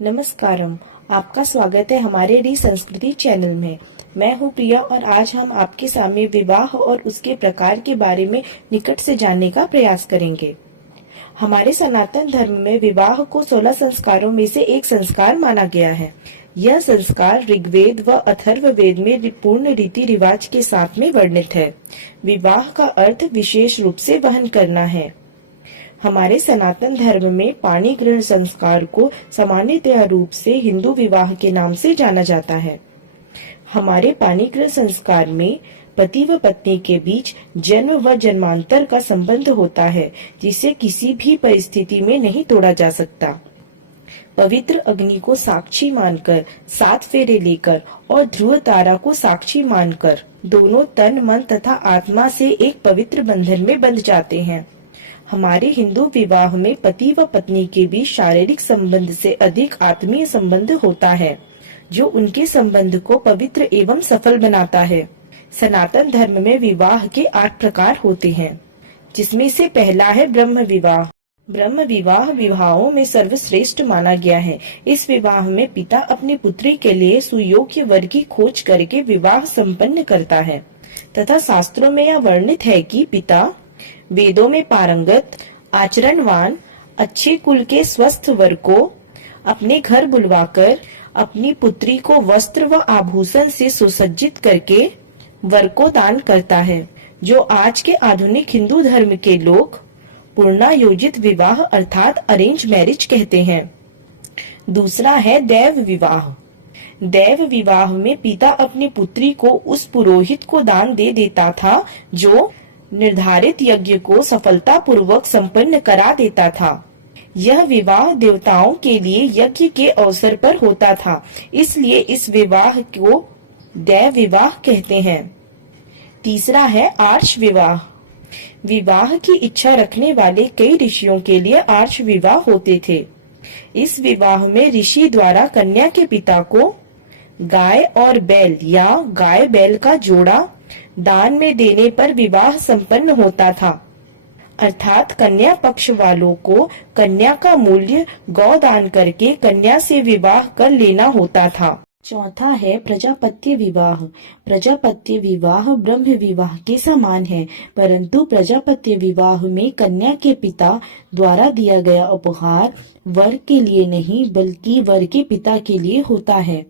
नमस्कारम। आपका स्वागत है हमारे री संस्कृति चैनल में। मैं हूं प्रिया और आज हम आपके सामने विवाह और उसके प्रकार के बारे में निकट से जानने का प्रयास करेंगे। हमारे सनातन धर्म में विवाह को 16 संस्कारों में से एक संस्कार माना गया है। यह संस्कार ऋग्वेद व अथर्ववेद में पूर्ण रीति रिवाज के साथ में वर्णित है। विवाह का अर्थ विशेष रूप से वहन करना है। हमारे सनातन धर्म में पाणी ग्रहण संस्कार को सामान्यतया रूप से हिंदू विवाह के नाम से जाना जाता है। हमारे पाणी ग्रहण संस्कार में पति व पत्नी के बीच जन्म व जन्मांतर का संबंध होता है, जिसे किसी भी परिस्थिति में नहीं तोड़ा जा सकता। पवित्र अग्नि को साक्षी मानकर 7 फेरे लेकर और ध्रुव तारा को साक्षी मानकर दोनों तन मन तथा आत्मा से एक पवित्र बंधन में बंध जाते हैं। हमारे हिंदू विवाह में पति व पत्नी के बीच शारीरिक संबंध से अधिक आत्मीय संबंध होता है, जो उनके संबंध को पवित्र एवं सफल बनाता है। सनातन धर्म में विवाह के 8 प्रकार होते हैं, जिसमें से पहला है ब्रह्म विवाह। ब्रह्म विवाह विवाहों में सर्वश्रेष्ठ माना गया है। इस विवाह में पिता अपनी पुत्री के लिए सुयोग्य वर की खोज करके विवाह संपन्न करता है तथा शास्त्रों में यह वर्णित है कि पिता वेदों में पारंगत, आचरणवान, अच्छे कुल के स्वस्थ वर को अपने घर बुलवाकर अपनी पुत्री को वस्त्र व आभूषण से सुसज्जित करके वर को दान करता है, जो आज के आधुनिक हिंदू धर्म के लोग पूर्णायोजित विवाह अर्थात अरेंज मैरिज कहते हैं। दूसरा है दैव विवाह। दैव विवाह में पिता अपनी पुत्री को उस पुरोहित को दान दे देता था, जो निर्धारित यज्ञ को सफलता पूर्वक संपन्न करा देता था। यह विवाह देवताओं के लिए यज्ञ के अवसर पर होता था, इसलिए इस विवाह को दैव विवाह कहते हैं। तीसरा है आर्ष विवाह। विवाह की इच्छा रखने वाले कई ऋषियों के लिए आर्ष विवाह होते थे। इस विवाह में ऋषि द्वारा कन्या के पिता को गाय और बैल या गाय बैल का जोड़ा दान में देने पर विवाह संपन्न होता था, अर्थात कन्या पक्ष वालों को कन्या का मूल्य गौ दान करके कन्या से विवाह कर लेना होता था। चौथा है प्रजापत्य विवाह। प्रजापत्य विवाह ब्रह्म विवाह के समान है, परंतु प्रजापत्य विवाह में कन्या के पिता द्वारा दिया गया उपहार वर के लिए नहीं बल्कि वर के पिता के लिए होता है।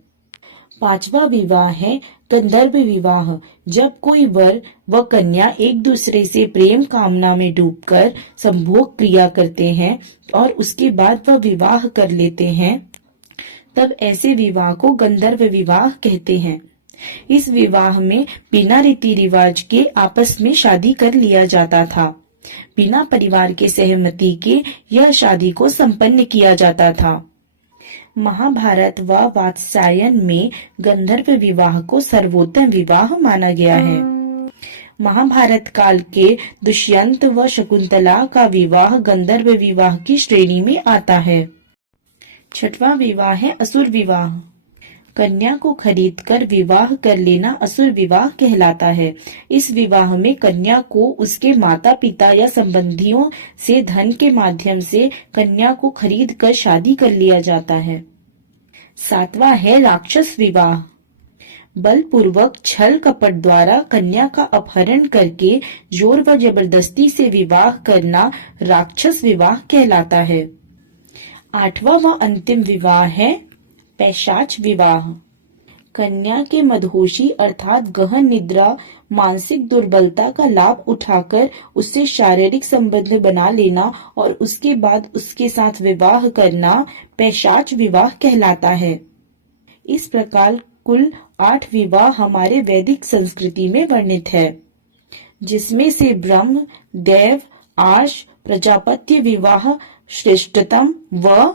पांचवा विवाह है गंधर्व विवाह। जब कोई वर व कन्या एक दूसरे से प्रेम कामना में डूबकर संभोग क्रिया करते हैं और उसके बाद वह विवाह कर लेते हैं, तब ऐसे विवाह को गंधर्व विवाह कहते हैं। इस विवाह में बिना रीति रिवाज के आपस में शादी कर लिया जाता था। बिना परिवार के सहमति के यह शादी को संपन्न किया जाता था। महाभारत व वात्स्यायन में गंधर्व विवाह को सर्वोत्तम विवाह माना गया है। महाभारत काल के दुष्यंत व शकुंतला का विवाह गंधर्व विवाह की श्रेणी में आता है। छठवां विवाह है असुर विवाह। कन्या को खरीदकर विवाह कर लेना असुर विवाह कहलाता है। इस विवाह में कन्या को उसके माता पिता या संबंधियों से धन के माध्यम से कन्या को खरीद कर शादी कर लिया जाता है। सातवां है राक्षस विवाह। बलपूर्वक छल कपट द्वारा कन्या का अपहरण करके जोर व जबरदस्ती से विवाह करना राक्षस विवाह कहलाता है। आठवां व अंतिम विवाह है पैशाच विवाह। कन्या के मदहोशी अर्थात गहन निद्रा मानसिक दुर्बलता का लाभ उठाकर उससे शारीरिक संबंध बना लेना और उसके बाद उसके साथ विवाह करना पैशाच विवाह कहलाता है। इस प्रकार कुल 8 विवाह हमारे वैदिक संस्कृति में वर्णित है, जिसमें से ब्रह्म, देव, आर्ष, प्रजापत्य विवाह श्रेष्ठतम व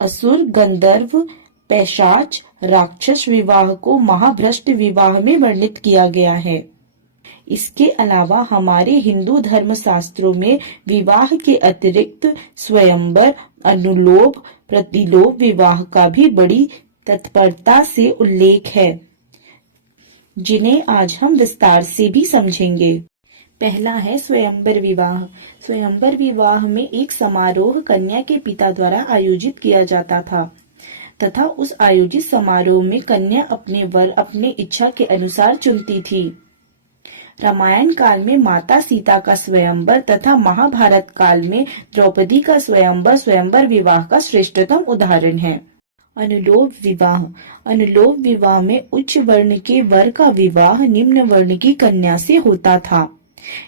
असुर, गंधर्व, पैशाच, राक्षस विवाह को महाभ्रष्ट विवाह में वर्णित किया गया है। इसके अलावा हमारे हिंदू धर्म शास्त्रों में विवाह के अतिरिक्त स्वयंवर, अनुलोभ, प्रतिलोभ विवाह का भी बड़ी तत्परता से उल्लेख है, जिन्हें आज हम विस्तार से भी समझेंगे। पहला है स्वयंवर विवाह। स्वयंवर विवाह में एक समारोह कन्या के पिता द्वारा आयोजित किया जाता था। तथा उस आयोजित समारोह में कन्या अपने वर अपने इच्छा के अनुसार चुनती थी। रामायण काल में माता सीता का स्वयंवर तथा महाभारत काल में द्रौपदी का स्वयंवर विवाह का श्रेष्ठतम उदाहरण है। अनुलोम विवाह। अनुलोम विवाह में उच्च वर्ण के वर का विवाह निम्न वर्ण की कन्या से होता था।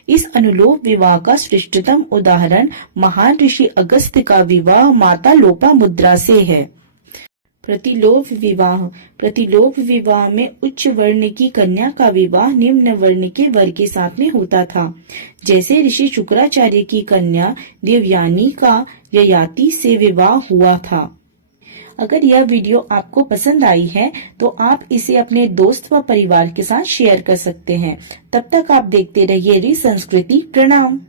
इस अनुलोम विवाह का श्रेष्ठतम उदाहरण महान ऋषि अगस्त्य का विवाह माता लोपामुद्रा से है। प्रतिलोम विवाह। प्रतिलोम विवाह में उच्च वर्ण की कन्या का विवाह निम्न वर्ण के वर के साथ में होता था, जैसे ऋषि शुक्राचार्य की कन्या देवयानी का ययाति से विवाह हुआ था। अगर यह वीडियो आपको पसंद आई है तो आप इसे अपने दोस्त व परिवार के साथ शेयर कर सकते हैं। तब तक आप देखते रहिए री संस्कृति। प्रणाम।